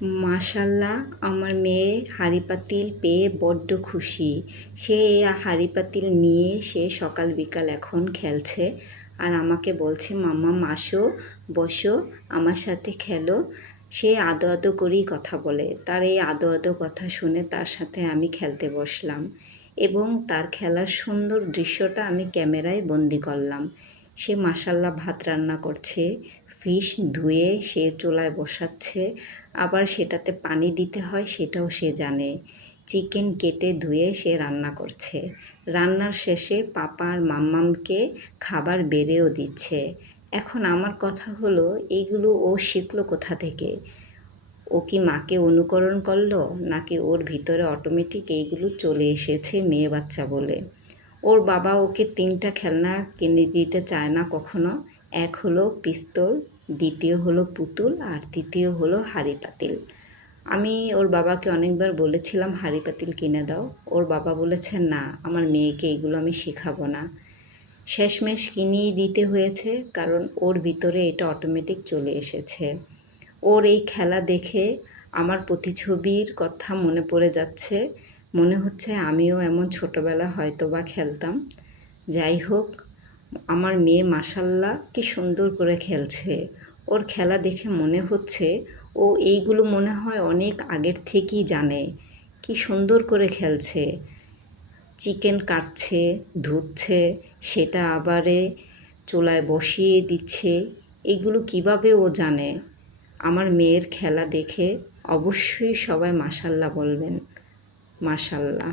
মাশাল্লাহ, আমার মেয়ে হাঁড়ি পাতিল পেয়ে বড্ড খুশি। সে হাঁড়ি পাতিল নিয়ে সে সকাল বিকাল এখন খেলছে আর আমাকে বলছে, মাম্মা আসো, বসো, আমার সাথে খেলো। সে আদো আদো করেই কথা বলে। তার এই আদো আদো কথা শুনে তার সাথে আমি খেলতে বসলাম এবং তার খেলার সুন্দর দৃশ্যটা আমি ক্যামেরায় বন্দি করলাম। সে মাশাল্লাহ ভাত রান্না করছে, ফিশ ধুয়ে সে চুলায় বসাচ্ছে, আবার সেটাতে পানি দিতে হয় সেটাও সে জানে। চিকেন কেটে ধুয়ে সে রান্না করছে। রান্নার শেষে পাপা আর মাম্মামকে খাবার বেড়েও দিচ্ছে। এখন আমার কথা হলো, এইগুলো ও শিখলো কোথা থেকে? ও কি মাকে অনুকরণ করলো, নাকি ওর ভিতরে অটোমেটিক এইগুলো চলে এসেছে মেয়ে বাচ্চা বলে? ওর বাবা ওকে 3টা খেলনা কিনে দিতে চায় না কখনো। এক হলো পিস্তল, দ্বিতীয় হলো পুতুল, আর তৃতীয় হলো হাঁড়ি পাতিল। আমি ওর বাবাকে অনেকবার বলেছিলাম হাঁড়ি পাতিল কিনে দাও। ওর বাবা বলেছে, না, আমার মেয়েকে এগুলো আমি শেখাবো না। শেষমেশ কিনেই দিতে হয়েছে, কারণ ওর ভিতরে এটা অটোমেটিক চলে এসেছে। ওর এই খেলা দেখে আমার প্রতিছবির কথা মনে পড়ে যাচ্ছে। মনে হচ্ছে আমিও এমন ছোটোবেলা হয়তো বা খেলতাম। যাই হোক, আমার মেয়ে মাশাল্লাহ কি সুন্দর করে খেলছে। ওর খেলা দেখে মনে হচ্ছে ও এইগুলো মনে হয় অনেক আগের থেকেই জানে। কি সুন্দর করে খেলছে। চিকেন কাটছে, ধুচ্ছে, সেটা আবারে চুলায় বসিয়ে দিচ্ছে। এগুলো কিভাবে ও জানে? আমার মেয়ের খেলা দেখে অবশ্যই সবাই মাশাল্লাহ বলবেন। মাশাল্লাহ।